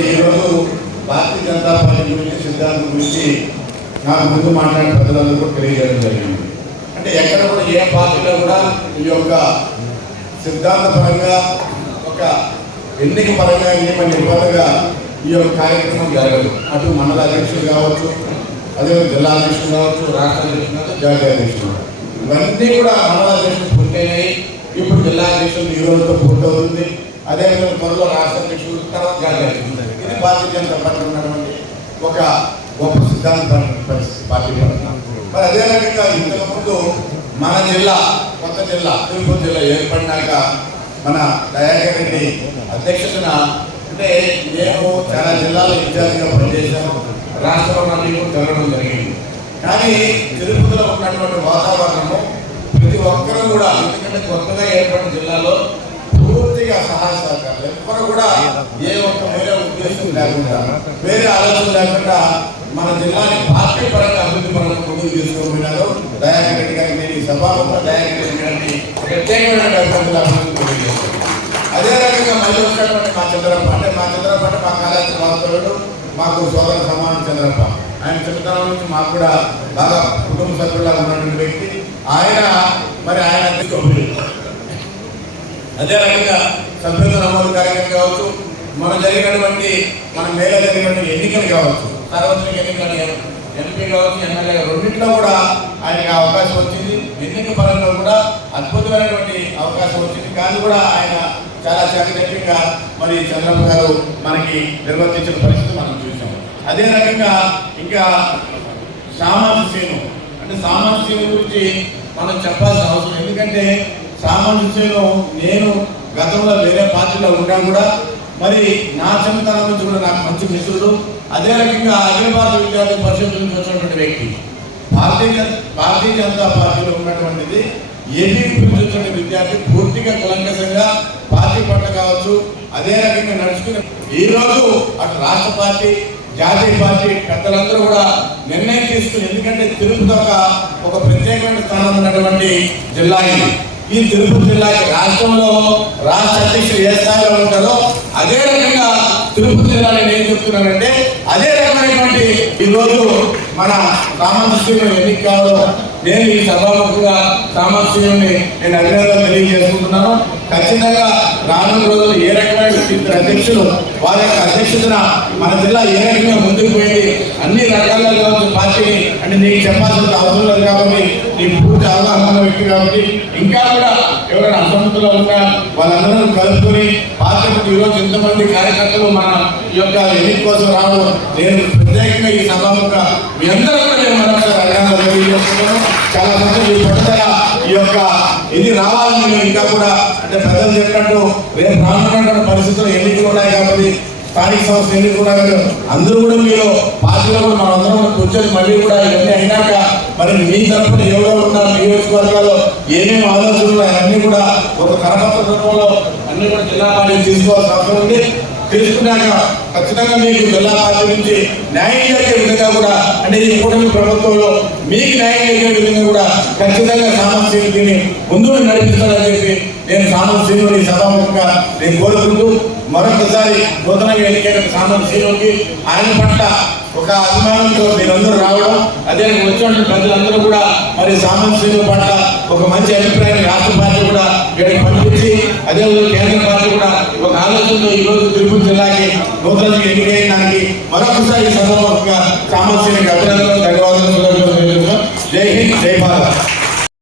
ఈరోజు Bharatiya Janata party union సిద్ధాంతం గురించి నాకు ముందు మాట్లాడిన ప్రజలందరూ కూడా తెలియజేయడం జరిగింది. అంటే ఎక్కడ కూడా ఏ పార్టీలో కూడా ఈ యొక్క సిద్ధాంతపరంగా ఒక ఎన్నిక పరంగా ఏమని ఇబ్బందిగా ఈ యొక్క కార్యక్రమం జరగదు. అటు మండల అధ్యక్షులు కావచ్చు అదే జిల్లా అధ్యక్షులు కావచ్చు రాష్ట్ర అధ్యక్షులు కావచ్చు జాతీయ అధ్యక్షులు ఇవన్నీ కూడా మండల అధ్యక్షులు పూర్తయినాయి. ఇప్పుడు జిల్లా అధ్యక్షులు ఈ రోజుతో పూర్తవుతుంది. అదేవిధంగా త్వరలో రాష్ట్ర అధ్యక్షులు తర్వాత జాతీయ అధ్యక్షులు. భారతీయ జనతా పార్టీ ఉన్నటువంటి ఒక గొప్ప సిద్ధాంత పరిస్థితి పార్టీ మరి అదే రకంగా ఇంతకుముందు మన జిల్లా కొత్త జిల్లా తిరుపతి జిల్లా ఏర్పడినాక మన దయాకర్ రెడ్డి అధ్యక్షతన అంటే నేను చాలా జిల్లాలో ఇన్ఛార్జిగా పనిచేశాను రాష్ట్రంలో అన్ని తిరగడం జరిగింది. కానీ తిరుపతిలో ఉన్నటువంటి వాతావరణము ప్రతి ఒక్కరూ కూడా ఎందుకంటే కొత్తగా ఏర్పడిన జిల్లాలో పూర్తిగా సహాయ సహకారాలు. ఎవ్వరు కూడా ఏ ఒక్క వేరే ఉద్దేశం లేకుండా వేరే ఆలోచన లేకుండా మన జిల్లాని పార్టీ పరంగా అభివృద్ధి పరంగా ముందుకు తీసుకోబోయినారు దయాకర్ రెడ్డి గారికి నేను ఈ సభాముఖంగా దయాకర్ రెడ్డి గారిని ప్రత్యేకమైన అభివృద్ధి అదే రకంగా మళ్ళీ వచ్చినటువంటి మా చంద్రప్ప అంటే మా చంద్రప్ప అంటే మా కాళేశ్వర వాస్తవుడు మాకు సోదర సమానం చంద్రప్ప ఆయన చిన్నతనం నుంచి మాకు కూడా బాగా కుటుంబ సభ్యులా ఉన్నటువంటి వ్యక్తి. ఆయన మరి ఆయన అదే రకంగా సభ్యుల నమోదు కార్యక్రమం కావచ్చు మన జరిగినటువంటి మన మేళ జరిగినటువంటి ఎన్నికలు కావచ్చు. సార్వత్రిక ఎన్నికలు ఎంపీ కావచ్చు ఎమ్మెల్యే రెండింటిలో కూడా ఆయనకి అవకాశం వచ్చింది. ఎన్నిక పరంగా కూడా అద్భుతమైనటువంటి అవకాశం వచ్చింది. కానీ కూడా ఆయన చాలా చాకచక్యంగా మరి చంద్రబాబు గారు మనకి నిర్వర్తించిన పరిస్థితి మనం చూసాం. అదే రకంగా ఇంకా సామాన్య సేను. అంటే సామాన్య సేను గురించి మనం చెప్పాల్సిన అవసరం ఎందుకంటే సామాన్య సేను నేను గతంలో వేరే పార్టీలో ఉన్నా కూడా మరి నా చిన్నతనం నుంచి కూడా నాకు మంచి మిత్రుడు అదే రకంగా అఖిల భారత విద్యార్థి పరిషత్ నుంచి వచ్చినటువంటి వ్యక్తి. భారతీయ భారతీయ జనతా పార్టీలో ఉన్నటువంటిది ఏపీ నుంచి విద్యార్థి పూర్తిగా కులంకసంగా పార్టీ పట్ల కావచ్చు అదే రకంగా నడుచుకుని ఈ రోజు అటు రాష్ట్ర పార్టీ జాతీయ పార్టీ పెద్దలందరూ కూడా నిర్ణయం తీసుకుని ఎందుకంటే తిరుపతి ఒక ఒక ప్రత్యేకమైన స్థానం ఉన్నటువంటి జిల్లా ఇది. ఈ తిరుపతి జిల్లాకి రాష్ట్రంలో రాష్ట్ర అధ్యక్షులు ఏ స్థాయిలో ఉంటారో అదే రకంగా తిరుపతి జిల్లా నేను ఏం చెప్తున్నానంటే అదే రకమైనటువంటి ఈ రోజు మన రామకృష్ణుడు ఎన్నిక కావడం నేను ఈ సభాముఖంగా రామకృష్ణుడిని నేను అభినందన తెలియజేసుకుంటున్నాను. ఖచ్చితంగా రానున్న రోజులు అధ్యక్షులు వారి యొక్క అధ్యక్షతన మన జిల్లా ఏ రకంగా ముందుకు పోయింది అన్ని రకాల పార్టీని అంటే నీకు చెప్పాల్సిన అవసరం లేదు కాబట్టి నీ పూర్తి అవగాహన వ్యక్తి కాబట్టి ఇంకా కూడా ఎవరైనా అసమర్థులు ఉన్నా వాళ్ళందరూ కలుపుకొని పార్టీ ఈరోజు ఎంతమంది కార్యకర్తలు మన ఈ యొక్క ఎన్నిక కోసం రావడం నేను ప్రత్యేకంగా ఈ సభాముఖ మీ అందరూ కూడా నేను మరొకసారి అభినందనలు తెలియజేస్తున్నాను చాలా మంది ఈ పట్టుదల ఈ యొక్క ఇది రావాలని నేను ఇంకా కూడా అంటే పెద్దలు చెప్పినట్టు రేపు రానున్నటువంటి పరిస్థితులు ఎన్నికలు ఉన్నాయి కాబట్టి స్థానిక సంస్థ ఎన్నికలు ఉన్నాయి కాబట్టి అందరూ కూడా మీరు పార్టీలో కూడా మనందరం కూడా కూర్చొని మళ్ళీ కూడా ఇవన్నీ అయినాక మరి మీ తరఫున ఎవరో ఉన్నారు నియోజకవర్గాల్లో ఏమేమి ఆలోచనలు ఉన్నాయి అన్నీ కూడా ఒక కరపత్ర రూపంలో అన్ని కూడా జిల్లా పార్టీ తీసుకోవాల్సిన అవసరం ఉంది. తెలుసుకున్నాక ఖచ్చితంగా మీకు జిల్లా పార్టీ నుంచి న్యాయం జరిగే విధంగా కూడా అంటే ఈ కూటమి ప్రభుత్వంలో మీకు న్యాయం జరిగే విధంగా కూడా ఖచ్చితంగా సామర్థ్యం దీన్ని ముందు నడిపిస్తారని చెప్పి నేను సామర్థ్యంలో ఈ సభాముఖంగా నేను కోరుకుంటూ మరొకసారి నూతనంగా ఎన్నికైన సామర్థ్యంలోకి ఆయన పట్ల ఒక అభిమానంతో మీరందరూ రావడం అదే వచ్చినటువంటి ప్రజలందరూ కూడా మరి సామర్థ్యం పట్ల ఒక మంచి అభిప్రాయం రాష్ట్ర పార్టీ కూడా ఇక్కడికి పంపించి అదేవిధంగా కేంద్ర పార్టీ కూడా ఒక ఆలోచనతో ఈరోజు తిరుపతి జిల్లాకి నూతనంగా ఎన్నికైన దానికి మరొకసారి సందర్భంగా సామాన్ సామర్థ్యానికి అభినందనలు ధన్యవాదాలు